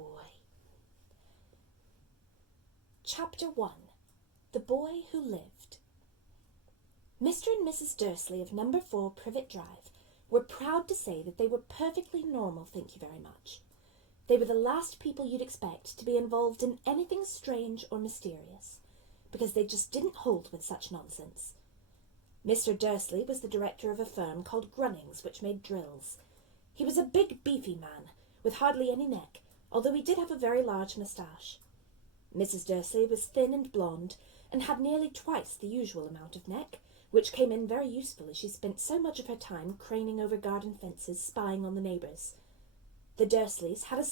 boy. Chapter 1. The Boy Who Lived. Mr. and Mrs. Dursley of No. 4 Privet Drive were proud to say that they were perfectly normal, thank you very much. They were the last people you'd expect to be involved in anything strange or mysterious, because they just didn't hold with such nonsense. Mr. Dursley was the director of a firm called Grunnings, which made drills. He was a big, beefy man, with hardly any neck, although he did have a very large moustache. Mrs. Dursley was thin and blonde, and had nearly twice the usual amount of neck, which came in very useful as she spent so much of her time craning over garden fences, spying on the neighbours. The Dursleys had a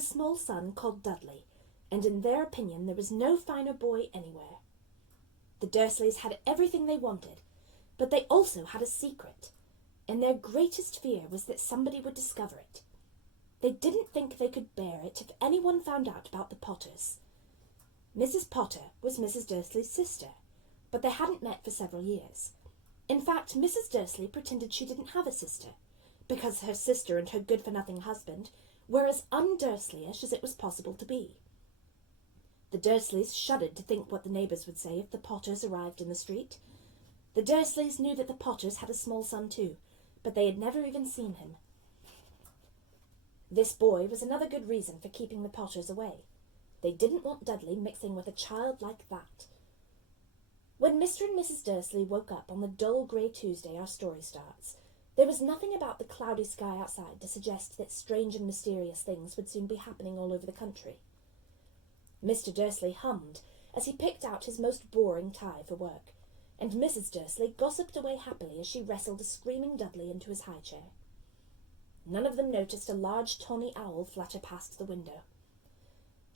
small son called Dudley, and in their opinion there was no finer boy anywhere. The Dursleys had everything they wanted, but they also had a secret, and their greatest fear was that somebody would discover it. They didn't think they could bear it if anyone found out about the Potters. Mrs. Potter was Mrs. Dursley's sister, but they hadn't met for several years. In fact, Mrs. Dursley pretended she didn't have a sister, because her sister and her good-for-nothing husband were as un-Dursleyish as it was possible to be. The Dursleys shuddered to think what the neighbours would say if the Potters arrived in the street. The Dursleys knew that the Potters had a small son too, but they had never even seen him. This boy was another good reason for keeping the Potters away. They didn't want Dudley mixing with a child like that. When Mr. and Mrs. Dursley woke up on the dull grey Tuesday our story starts, there was nothing about the cloudy sky outside to suggest that strange and mysterious things would soon be happening all over the country. Mr. Dursley hummed as he picked out his most boring tie for work, and Mrs. Dursley gossiped away happily as she wrestled a screaming Dudley into his high chair. None of them noticed a large tawny owl flutter past the window.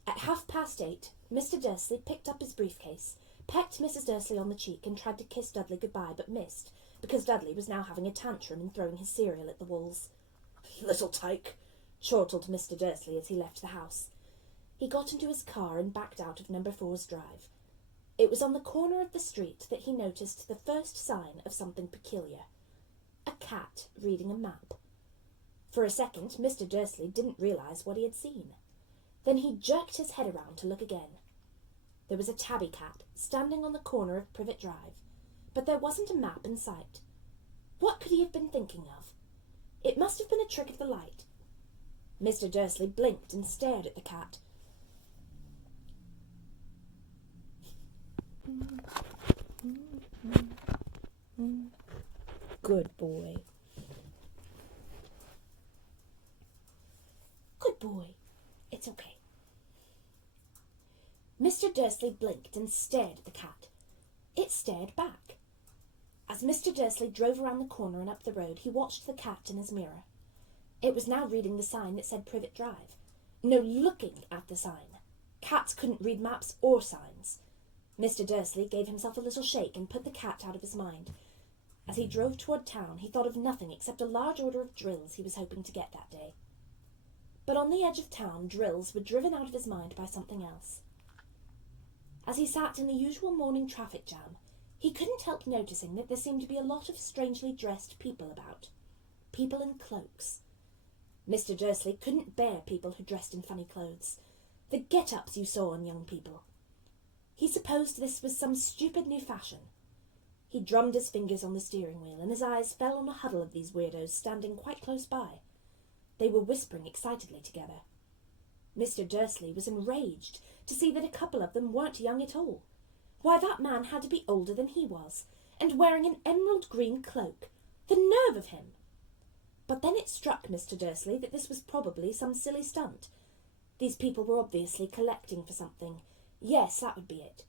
At 8:30, Mr. Dursley picked up his briefcase, pecked Mrs. Dursley on the cheek, and tried to kiss Dudley goodbye, but missed, because Dudley was now having a tantrum and throwing his cereal at the walls. "Little tyke," chortled Mr. Dursley as he left the house. He got into his car and backed out of No. 4's drive. It was on the corner of the street that he noticed the first sign of something peculiar. A cat reading a map. For a second, Mr. Dursley didn't realise what he had seen. Then he jerked his head around to look again. There was a tabby cat standing on the corner of Privet Drive, but there wasn't a map in sight. What could he have been thinking of? It must have been a trick of the light. Mr. Dursley blinked and stared at the cat. Good boy. Good boy. It's okay. Mr. Dursley blinked and stared at the cat. It stared back. As Mr. Dursley drove around the corner and up the road, he watched the cat in his mirror. It was now reading the sign that said Privet Drive. No, looking at the sign. Cats couldn't read maps or signs. Mr. Dursley gave himself a little shake and put the cat out of his mind. As he drove toward town, he thought of nothing except a large order of drills he was hoping to get that day. But on the edge of town, drills were driven out of his mind by something else. As he sat in the usual morning traffic jam, he couldn't help noticing that there seemed to be a lot of strangely dressed people about. People in cloaks. Mr. Dursley couldn't bear people who dressed in funny clothes. The get-ups you saw on young people. He supposed this was some stupid new fashion. He drummed his fingers on the steering wheel, and his eyes fell on a huddle of these weirdos standing quite close by. They were whispering excitedly together. Mr. Dursley was enraged to see that a couple of them weren't young at all. Why, that man had to be older than he was, and wearing an emerald green cloak. The nerve of him! But then it struck Mr. Dursley that this was probably some silly stunt. These people were obviously collecting for something. Yes, that would be it.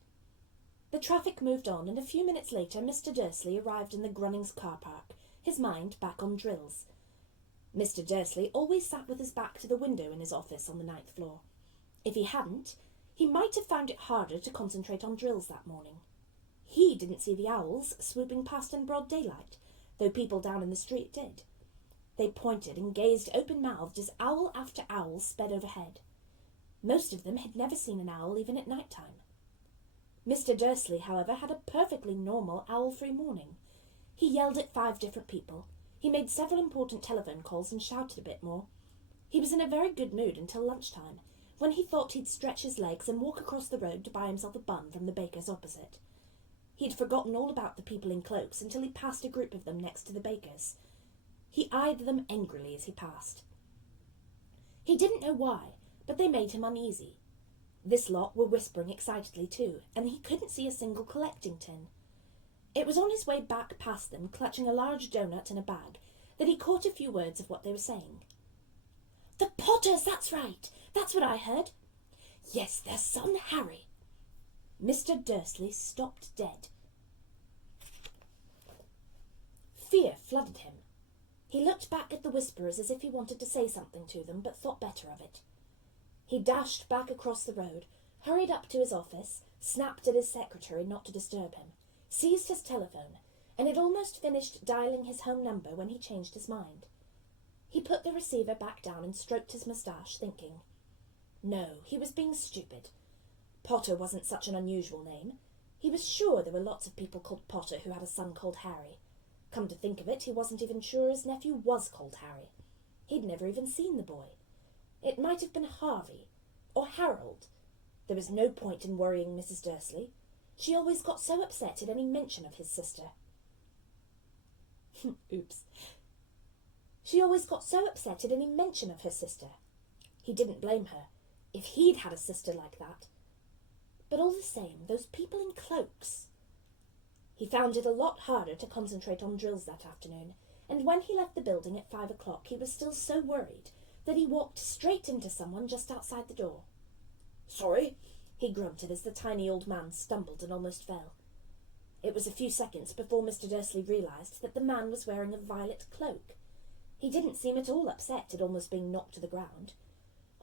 The traffic moved on, and a few minutes later Mr. Dursley arrived in the Grunnings car park, his mind back on drills. Mr. Dursley always sat with his back to the window in his office on the 9th floor. If he hadn't, he might have found it harder to concentrate on drills that morning. He didn't see the owls swooping past in broad daylight, though people down in the street did. They pointed and gazed open-mouthed as owl after owl sped overhead. Most of them had never seen an owl even at night-time. Mr. Dursley, however, had a perfectly normal owl-free morning. He yelled at 5 different people. He made several important telephone calls and shouted a bit more. He was in a very good mood until lunchtime, when he thought he'd stretch his legs and walk across the road to buy himself a bun from the baker's opposite. He'd forgotten all about the people in cloaks until he passed a group of them next to the baker's. He eyed them angrily as he passed. He didn't know why, but they made him uneasy. This lot were whispering excitedly too, and he couldn't see a single collecting tin. It was on his way back past them, clutching a large doughnut in a bag, that he caught a few words of what they were saying. "The Potters, that's right! That's what I heard. Yes, their son Harry." Mr. Dursley stopped dead. Fear flooded him. He looked back at the whisperers as if he wanted to say something to them, but thought better of it. He dashed back across the road, hurried up to his office, snapped at his secretary not to disturb him, seized his telephone, and had almost finished dialing his home number when he changed his mind. He put the receiver back down and stroked his moustache, thinking. No, he was being stupid. Potter wasn't such an unusual name. He was sure there were lots of people called Potter who had a son called Harry. Come to think of it, he wasn't even sure his nephew was called Harry. He'd never even seen the boy. It might have been Harvey, or Harold. There was no point in worrying Mrs. Dursley. She always got so upset at any mention of his sister. Oops. She always got so upset at any mention of her sister. He didn't blame her, if he'd had a sister like that. But all the same, those people in cloaks. He found it a lot harder to concentrate on drills that afternoon, and when he left the building at 5 o'clock he was still so worried that he walked straight into someone just outside the door. "Sorry," he grunted as the tiny old man stumbled and almost fell. It was a few seconds before Mr. Dursley realised that the man was wearing a violet cloak. He didn't seem at all upset at almost being knocked to the ground.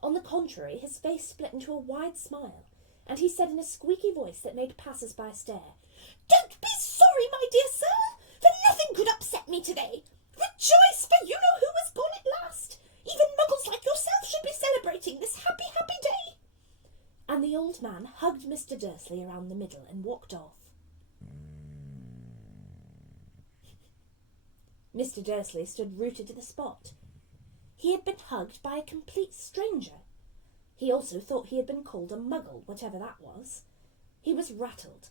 On the contrary, his face split into a wide smile, and he said in a squeaky voice that made passers-by stare, "Don't be sorry, my dear sir, for nothing could upset me today. Rejoice, for you know who has gone at last. Even muggles like yourself should be celebrating this happy, happy day." And the old man hugged Mr. Dursley around the middle and walked off. Mr. Dursley stood rooted to the spot. He had been hugged by a complete stranger. He also thought he had been called a muggle, whatever that was. He was rattled.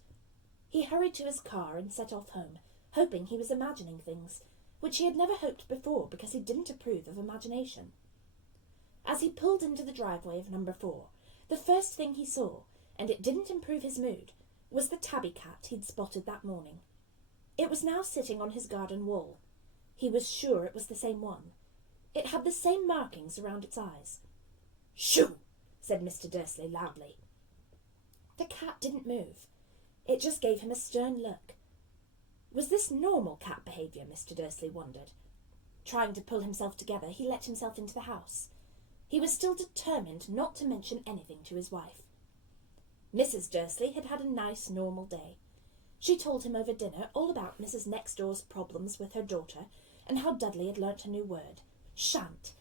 He hurried to his car and set off home, hoping he was imagining things, which he had never hoped before because he didn't approve of imagination. As he pulled into the driveway of number 4, the first thing he saw, and it didn't improve his mood, was the tabby cat he'd spotted that morning. It was now sitting on his garden wall. He was sure it was the same one. It had the same markings around its eyes. "Shoo!" said Mr. Dursley loudly. The cat didn't move. It just gave him a stern look. Was this normal cat behaviour, Mr. Dursley wondered. Trying to pull himself together, he let himself into the house. He was still determined not to mention anything to his wife. Mrs. Dursley had had a nice, normal day. She told him over dinner all about Mrs. Nextdoor's problems with her daughter and how Dudley had learnt a new word, shan't.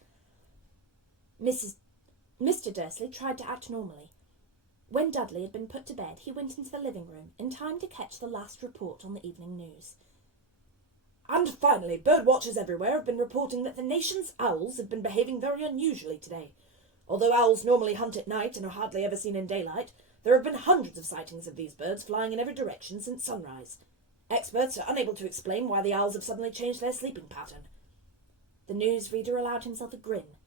Mr. Dursley tried to act normally. When Dudley had been put to bed, he went into the living room in time to catch the last report on the evening news. "And finally, bird watchers everywhere have been reporting that the nation's owls have been behaving very unusually today. Although owls normally hunt at night and are hardly ever seen in daylight, there have been hundreds of sightings of these birds flying in every direction since sunrise. Experts are unable to explain why the owls have suddenly changed their sleeping pattern." The newsreader allowed himself a grin.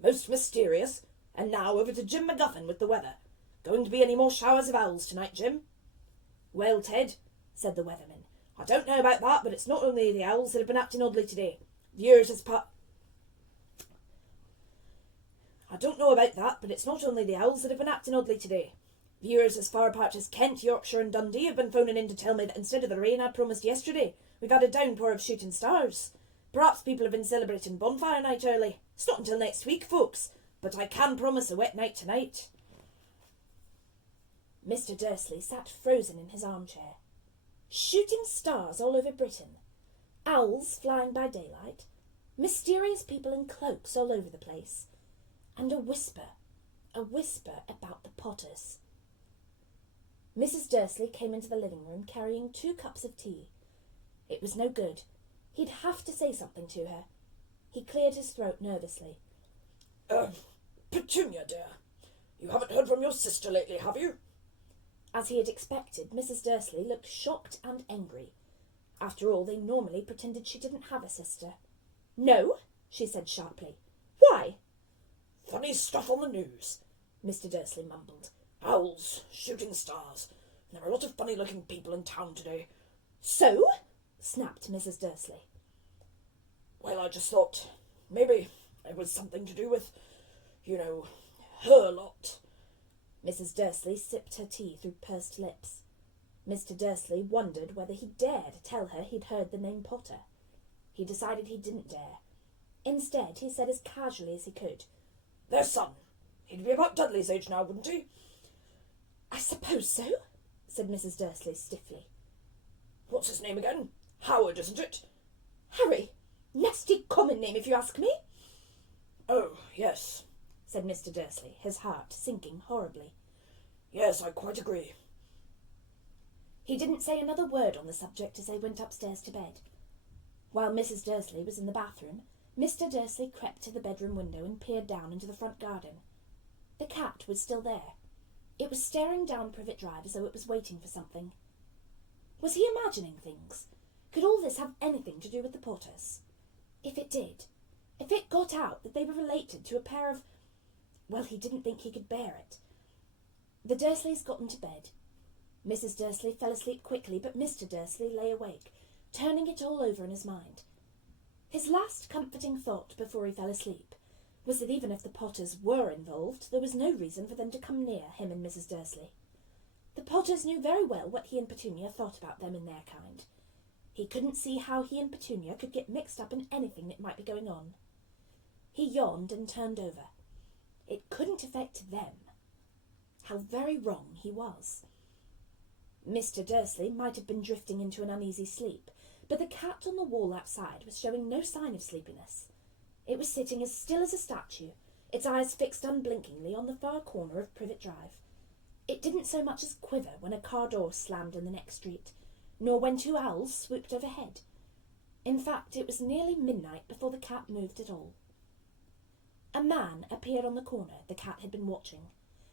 "Most mysterious. And now over to Jim McGuffin with the weather. Going to be any more showers of owls tonight, Jim?" "Well, Ted," said the weatherman, "I don't know about that, but it's not only the owls that have been acting oddly today. Viewers as far apart as Kent, Yorkshire and Dundee have been phoning in to tell me that instead of the rain I promised yesterday, we've had a downpour of shooting stars. Perhaps people have been celebrating bonfire night early. It's not until next week, folks, but I can promise a wet night tonight." Mr. Dursley sat frozen in his armchair. Shooting stars all over Britain. Owls flying by daylight. Mysterious people in cloaks all over the place. And a whisper about the Potters. Mrs. Dursley came into the living room carrying 2 cups of tea. It was no good. He'd have to say something to her. He cleared his throat nervously. Petunia, dear, you haven't heard from your sister lately, have you?" As he had expected, Mrs. Dursley looked shocked and angry. After all, they normally pretended she didn't have a sister. "No," she said sharply. "Why?" "Funny stuff on the news," Mr. Dursley mumbled. "Owls, shooting stars. There are a lot of funny-looking people in town today." "So?" snapped Mrs. Dursley. "Well, I just thought maybe it was something to do with, her lot." Mrs. Dursley sipped her tea through pursed lips. Mr. Dursley wondered whether he dared tell her he'd heard the name Potter. He decided he didn't dare. Instead, he said as casually as he could, "Their son. He'd be about Dudley's age now, wouldn't he?" "I suppose so," said Mrs. Dursley stiffly. "What's his name again? Howard, isn't it?" "Harry. Nasty common name, if you ask me." "Oh, yes," said Mr. Dursley, his heart sinking horribly. "Yes, I quite agree." He didn't say another word on the subject as they went upstairs to bed. While Mrs. Dursley was in the bathroom, Mr. Dursley crept to the bedroom window and peered down into the front garden. The cat was still there. It was staring down Privet Drive as though it was waiting for something. Was he imagining things? Could all this have anything to do with the Potters? If it did, if it got out that they were related to a pair of... Well, he didn't think he could bear it. The Dursleys got into bed. Mrs. Dursley fell asleep quickly, but Mr. Dursley lay awake, turning it all over in his mind. His last comforting thought before he fell asleep was that even if the Potters were involved, there was no reason for them to come near him and Mrs. Dursley. The Potters knew very well what he and Petunia thought about them and their kind. He couldn't see how he and Petunia could get mixed up in anything that might be going on. He yawned and turned over. It couldn't affect them. How very wrong he was. Mr. Dursley might have been drifting into an uneasy sleep, but the cat on the wall outside was showing no sign of sleepiness. It was sitting as still as a statue, its eyes fixed unblinkingly on the far corner of Privet Drive. It didn't so much as quiver when a car door slammed in the next street, nor when two owls swooped overhead. In fact, it was nearly midnight before the cat moved at all. A man appeared on the corner the cat had been watching.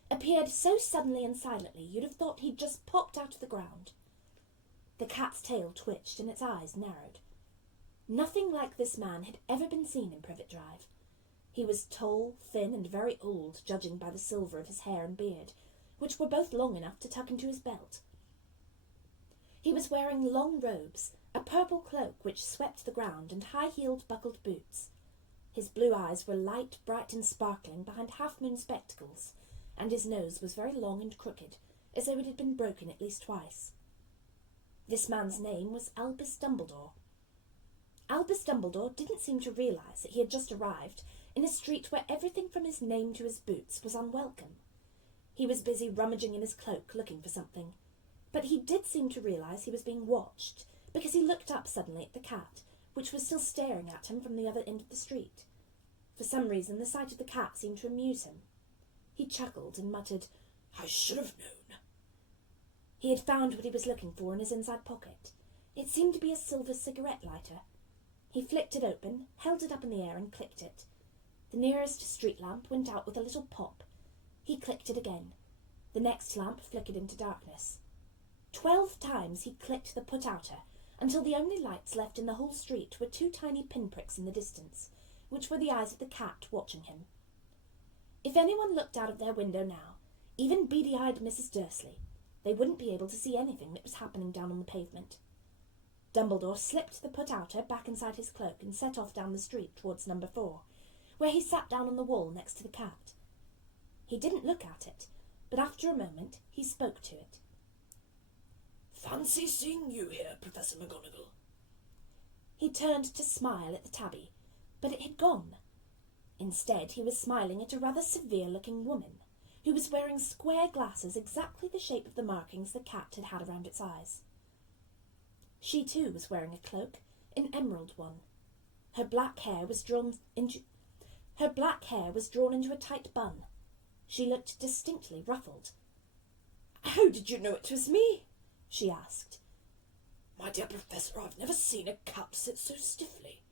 Appeared so suddenly and silently you'd have thought he'd just popped out of the ground. The cat's tail twitched and its eyes narrowed. Nothing like this man had ever been seen in Privet Drive. He was tall, thin, and very old, judging by the silver of his hair and beard, which were both long enough to tuck into his belt. He was wearing long robes, a purple cloak which swept the ground, and high-heeled buckled boots. His blue eyes were light, bright, and sparkling behind half-moon spectacles, and his nose was very long and crooked, as though it had been broken at least twice. This man's name was Albus Dumbledore. Albus Dumbledore didn't seem to realise that he had just arrived in a street where everything from his name to his boots was unwelcome. He was busy rummaging in his cloak, looking for something. But he did seem to realise he was being watched, because he looked up suddenly at the cat, which was still staring at him from the other end of the street. For some reason, the sight of the cat seemed to amuse him. He chuckled and muttered, "I should have known." He had found what he was looking for in his inside pocket. It seemed to be a silver cigarette lighter. He flicked it open, held it up in the air, and clicked it. The nearest street lamp went out with a little pop. He clicked it again. The next lamp flickered into darkness. 12 times he clicked the put-outer, until the only lights left in the whole street were 2 tiny pinpricks in the distance, which were the eyes of the cat watching him. If anyone looked out of their window now, even beady-eyed Mrs. Dursley, they wouldn't be able to see anything that was happening down on the pavement. Dumbledore slipped the put-outer back inside his cloak and set off down the street towards number 4, where he sat down on the wall next to the cat. He didn't look at it, but after a moment he spoke to it. "Fancy seeing you here, Professor McGonagall." He turned to smile at the tabby, but it had gone. Instead, he was smiling at a rather severe-looking woman, who was wearing square glasses exactly the shape of the markings the cat had had around its eyes. She too was wearing a cloak, an emerald one. Her black hair was drawn into a tight bun. She looked distinctly ruffled. "How did you know it was me?" she asked. "My dear Professor, I've never seen a cat sit so stiffly."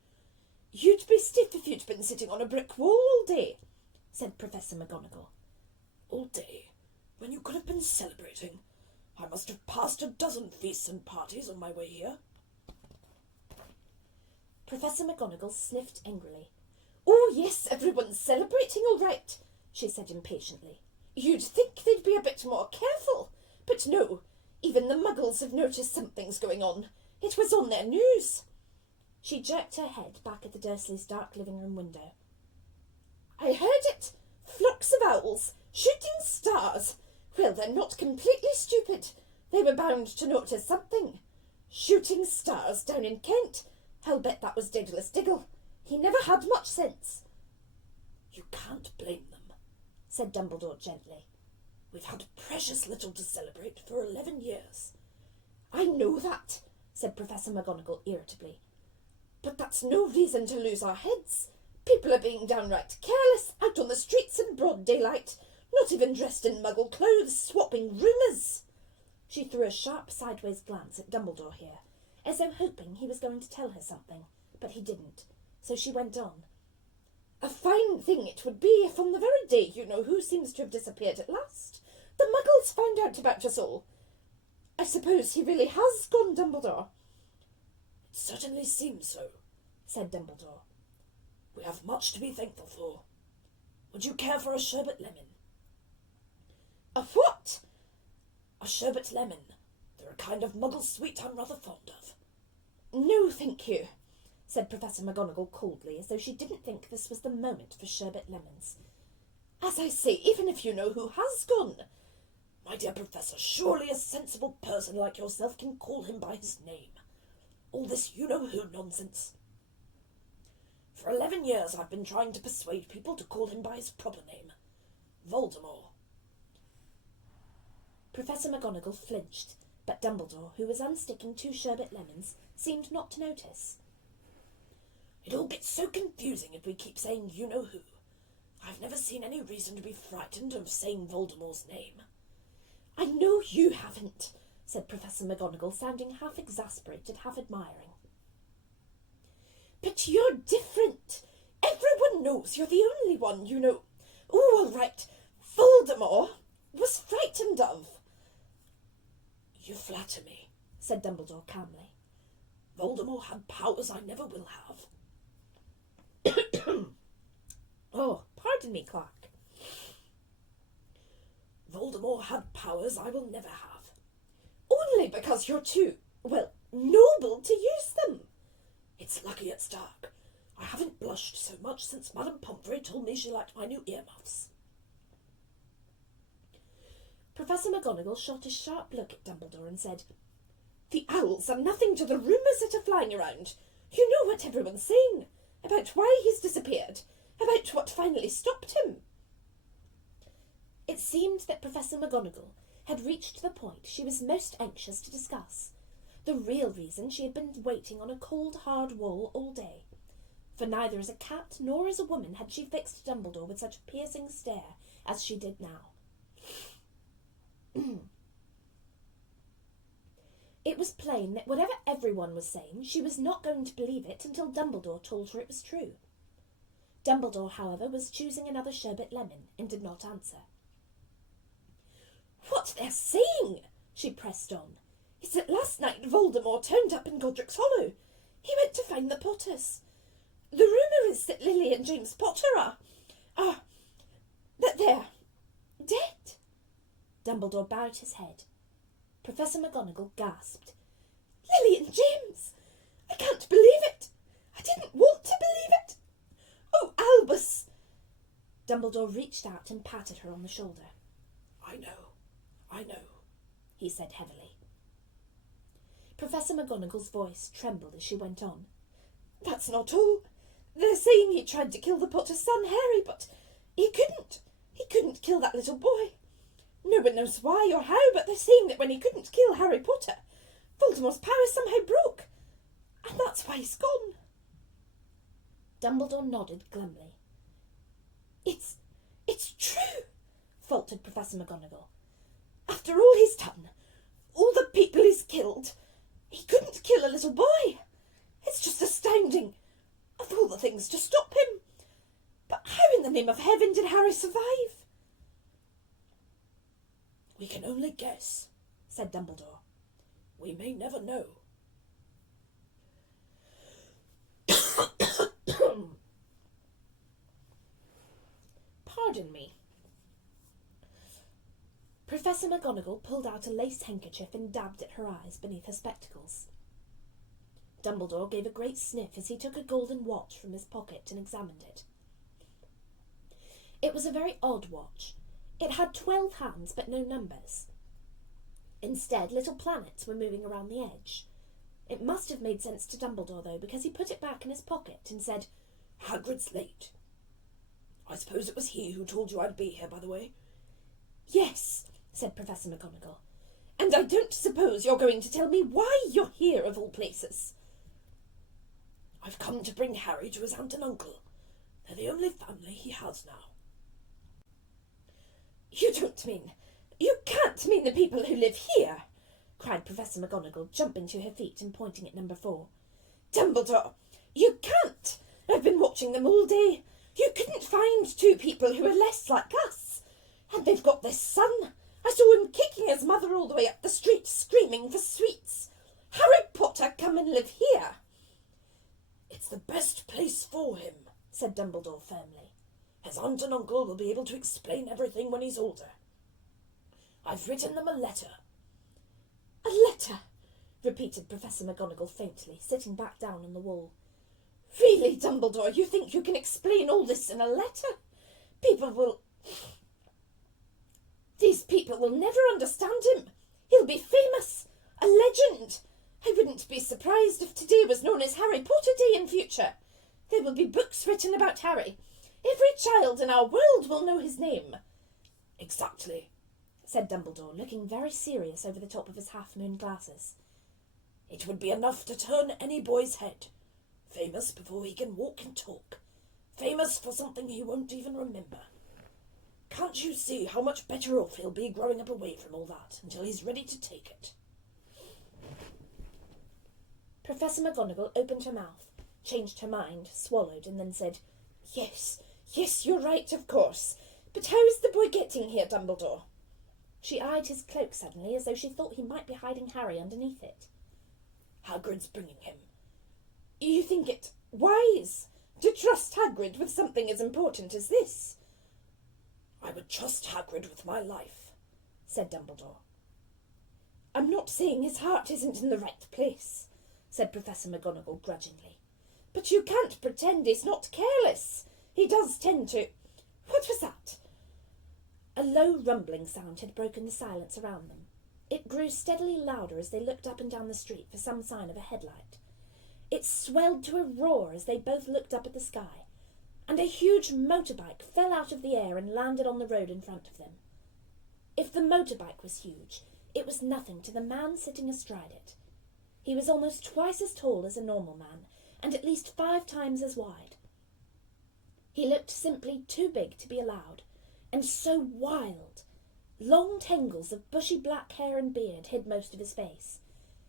"You'd be stiff if you'd been sitting on a brick wall all day. said Professor McGonagall. All day, when you could have been celebrating. I must have passed a dozen feasts and parties on my way here. Professor McGonagall sniffed angrily. Oh, yes, everyone's celebrating all right, she said impatiently. You'd think they'd be a bit more careful, but no, even the Muggles have noticed something's going on. It was on their news. She jerked her head back at the Dursleys' dark living-room window. I heard it! Flocks of owls, shooting stars. Well, they're not completely stupid. They were bound to notice something. Shooting stars down in Kent. I'll bet that was Daedalus Diggle. He never had much sense. You can't blame them, said Dumbledore gently. We've had precious little to celebrate for 11 years. I know that, said Professor McGonagall irritably. But that's no reason to lose our heads. People are being downright careless out on the streets in broad daylight, not even dressed in Muggle clothes, swapping rumours. She threw a sharp sideways glance at Dumbledore here, as though hoping he was going to tell her something, but he didn't, so she went on. A fine thing it would be if on the very day you-know-who seems to have disappeared at last, the Muggles found out about us all. I suppose he really has gone, Dumbledore. It certainly seems so, said Dumbledore. We have much to be thankful for. Would you care for a sherbet lemon? A what? A sherbet lemon. They're a kind of Muggle sweet I'm rather fond of. No, thank you, said Professor McGonagall coldly, as though she didn't think this was the moment for sherbet lemons. As I say, even if you-know-who has gone. My dear Professor, surely a sensible person like yourself can call him by his name. All this you-know-who nonsense. For 11 years I've been trying to persuade people to call him by his proper name. Voldemort. Professor McGonagall flinched, but Dumbledore, who was unsticking 2 sherbet lemons, seemed not to notice. It all gets so confusing if we keep saying you-know-who. I've never seen any reason to be frightened of saying Voldemort's name. I know you haven't, said Professor McGonagall, sounding half exasperated, half admiring. But you're different. Everyone knows you're the only one, you know. Oh, all right. Voldemort was frightened of. You flatter me, said Dumbledore calmly. Voldemort had powers I never will have. Oh, pardon me, Clark. Voldemort had powers I will never have. Only because you're too, well, noble to use them. It's lucky it's dark. I haven't blushed so much since Madame Pomfrey told me she liked my new earmuffs. Professor McGonagall shot a sharp look at Dumbledore and said, The owls are nothing to the rumours that are flying around. You know what everyone's saying, about why he's disappeared, about what finally stopped him. It seemed that Professor McGonagall had reached the point she was most anxious to discuss, the real reason she had been waiting on a cold, hard wall all day. For neither as a cat nor as a woman had she fixed Dumbledore with such a piercing stare as she did now. It was plain that whatever everyone was saying, she was not going to believe it until Dumbledore told her it was true. Dumbledore, however, was choosing another sherbet lemon and did not answer. What they're saying, she pressed on, is that last night Voldemort turned up in Godric's Hollow. He went to find the Potters. The rumour is that Lily and James Potter that they're dead. Dumbledore bowed his head. Professor McGonagall gasped. Lily and James! I can't believe it! I didn't want to believe it! Oh, Albus! Dumbledore reached out and patted her on the shoulder. I know, he said heavily. Professor McGonagall's voice trembled as she went on. That's not all. They're saying he tried to kill the Potter's son, Harry, but he couldn't. He couldn't kill that little boy. No one knows why or how, but they're saying that when he couldn't kill Harry Potter, Voldemort's powers somehow broke. And that's why he's gone. Dumbledore nodded glumly. It's true, faltered Professor McGonagall. After all he's done, all the people he's killed, he couldn't kill a little boy. It's just astounding. Of all the things to stop him. But how in the the name of heaven did Harry survive?" "We can only guess," said Dumbledore. "We may never know." "Pardon me." Professor McGonagall pulled out a lace handkerchief and dabbed at her eyes beneath her spectacles. Dumbledore gave a great sniff as he took a golden watch from his pocket and examined it. It was a very odd watch. It had 12 hands but no numbers. Instead, little planets were moving around the edge. It must have made sense to Dumbledore, though, because he put it back in his pocket and said, "Hagrid's late. I suppose it was he who told you I'd be here, by the way?" "Yes," said Professor McGonagall. "And I don't suppose you're going to tell me why you're here, of all places." "I've come to bring Harry to his aunt and uncle. They're the only family he has now." You can't mean the people who live here," cried Professor McGonagall, jumping to her feet and pointing at number 4. "Dumbledore, you can't! I've been watching them all day. You couldn't find 2 people who are less like us. And they've got this son. I saw him kicking his mother all the way up the street, screaming for sweets. Harry Potter, come and live here." "It's the best place for him," said Dumbledore firmly. "His aunt and uncle will be able to explain everything when he's older. I've written them a letter." "A letter?" repeated Professor McGonagall faintly, sitting back down on the wall. "Really, Dumbledore, you think you can explain all this in a letter? These people will never understand him. He'll be famous, a legend. I wouldn't be surprised if today was known as Harry Potter Day in future. There will be books written about Harry. Every child in our world will know his name." "Exactly," said Dumbledore, looking very serious over the top of his half-moon glasses. "It would be enough to turn any boy's head. Famous before he can walk and talk. Famous for something he won't even remember. Can't you see how much better off he'll be growing up away from all that until he's ready to take it?" Professor McGonagall opened her mouth, changed her mind, swallowed, and then said, Yes, you're right, of course. But how is the boy getting here, Dumbledore?" She eyed his cloak suddenly, as though she thought he might be hiding Harry underneath it. "Hagrid's bringing him." "You think it wise to trust Hagrid with something as important as this?" "I would trust Hagrid with my life," said Dumbledore. "I'm not saying his heart isn't in the right place," said Professor McGonagall grudgingly. "But you can't pretend he's not careless. He does tend to... What was that?" A low rumbling sound had broken the silence around them. It grew steadily louder as they looked up and down the street for some sign of a headlight. It swelled to a roar as they both looked up at the sky, and a huge motorbike fell out of the air and landed on the road in front of them. If the motorbike was huge, it was nothing to the man sitting astride it. He was almost twice as tall as a normal man, and at least 5 times as wide. He looked simply too big to be allowed, and so wild. Long tangles of bushy black hair and beard hid most of his face.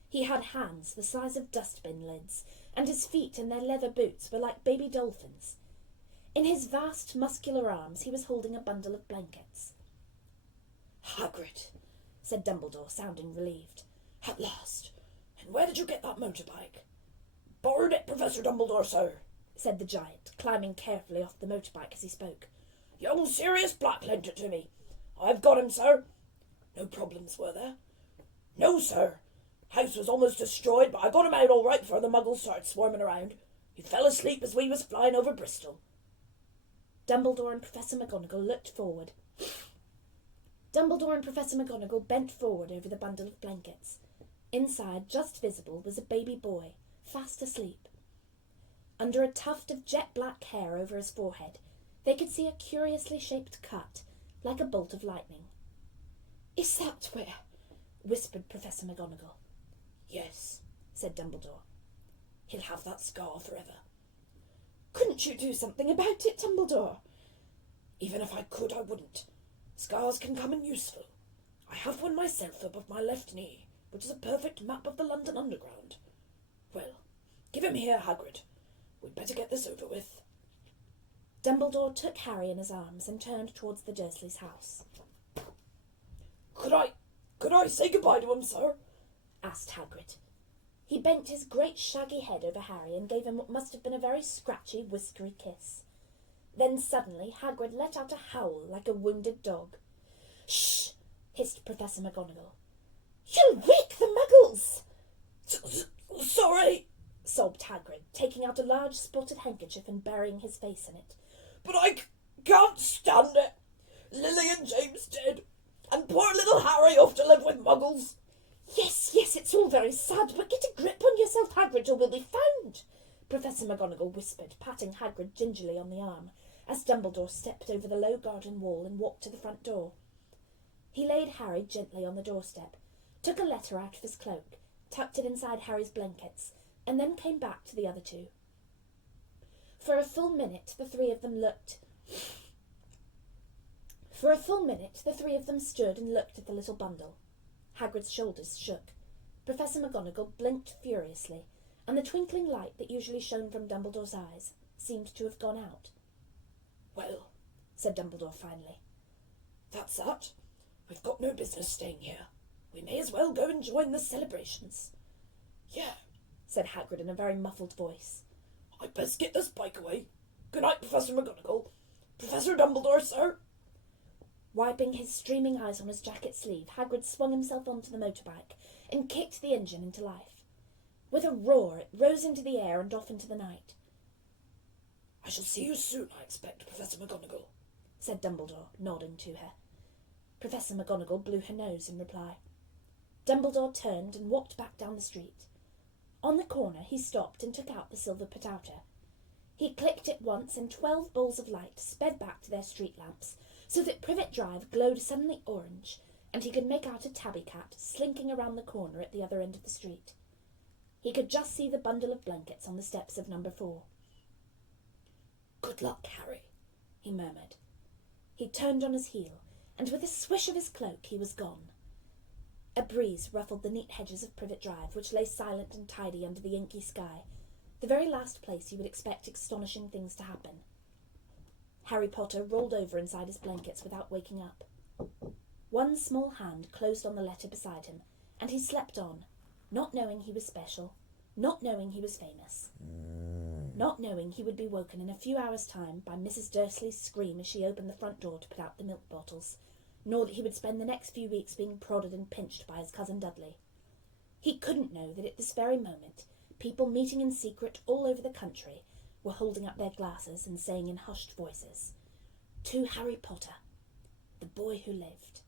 He had hands the size of dustbin lids, and his feet and their leather boots were like baby dolphins. In his vast muscular arms he was holding a bundle of blankets. "Hagrid," said Dumbledore, sounding relieved. "At last. And where did you get that motorbike?" "Borrowed it, Professor Dumbledore, sir," said the giant, climbing carefully off the motorbike as he spoke. "Young Sirius Black lent it to me. I've got him, sir." "No problems, were there?" "No, sir. House was almost destroyed, but I got him out all right before the muggles started swarming around. He fell asleep as we was flying over Bristol." Dumbledore and Professor McGonagall looked forward. Dumbledore and Professor McGonagall bent forward over the bundle of blankets. Inside, just visible, was a baby boy, fast asleep. Under a tuft of jet-black hair over his forehead, they could see a curiously shaped cut, like a bolt of lightning. "Is that where?" whispered Professor McGonagall. "Yes," said Dumbledore. "He'll have that scar forever." "Couldn't you do something about it, Dumbledore?" "Even if I could, I wouldn't. Scars can come in useful. I have one myself above my left knee, which is a perfect map of the London Underground. Well, give him here, Hagrid. We'd better get this over with." Dumbledore took Harry in his arms and turned towards the Dursleys' house. Could I say goodbye to him, sir? Asked Hagrid. He bent his great shaggy head over Harry and gave him what must have been a very scratchy, whiskery kiss. Then suddenly Hagrid let out a howl like a wounded dog. "Shh!" hissed Professor McGonagall. "You'll wake the Muggles!" Sorry, sobbed Hagrid, taking out a large spotted handkerchief and burying his face in it. but I can't stand it. Lily and James dead, and poor little Harry off to live with Muggles. Yes, it's all very sad, but get a grip on yourself, Hagrid, or we'll be found," Professor McGonagall whispered, patting Hagrid gingerly on the arm, as Dumbledore stepped over the low garden wall and walked to the front door. He laid Harry gently on the doorstep, took a letter out of his cloak, tucked it inside Harry's blankets, and then came back to the other two. For a full minute, the three of them stood and looked at the little bundle. Hagrid's shoulders shook. Professor McGonagall blinked furiously, and the twinkling light that usually shone from Dumbledore's eyes seemed to have gone out. Well, said Dumbledore finally. that's that. We've got no business staying here. We may as well go and join the celebrations. Yeah, said Hagrid in a very muffled voice. I'd best get this bike away. Good night, Professor McGonagall. Professor Dumbledore, sir. Wiping his streaming eyes on his jacket sleeve, Hagrid swung himself onto the motorbike and kicked the engine into life. With a roar, it rose into the air and off into the night. I shall see you soon, I expect, Professor McGonagall, said Dumbledore, nodding to her. Professor McGonagall blew her nose in reply. Dumbledore turned and walked back down the street. On the corner, he stopped and took out the silver potouter. He clicked it once, and 12 balls of light sped back to their street lamps, so that Privet Drive glowed suddenly orange, and he could make out a tabby cat slinking around the corner at the other end of the street. He could just see the bundle of blankets on the steps of number 4. Good luck, Harry, he murmured. He turned on his heel, and with a swish of his cloak he was gone. A breeze ruffled the neat hedges of Privet Drive, which lay silent and tidy under the inky sky, the very last place you would expect astonishing things to happen. Harry Potter rolled over inside his blankets without waking up. One small hand closed on the letter beside him, and he slept on, not knowing he was special, not knowing he was famous, not knowing he would be woken in a few hours' time by Mrs. Dursley's scream as she opened the front door to put out the milk bottles, nor that he would spend the next few weeks being prodded and pinched by his cousin Dudley. He couldn't know that at this very moment people meeting in secret all over the country were holding up their glasses and saying in hushed voices, "To Harry Potter, the boy who lived."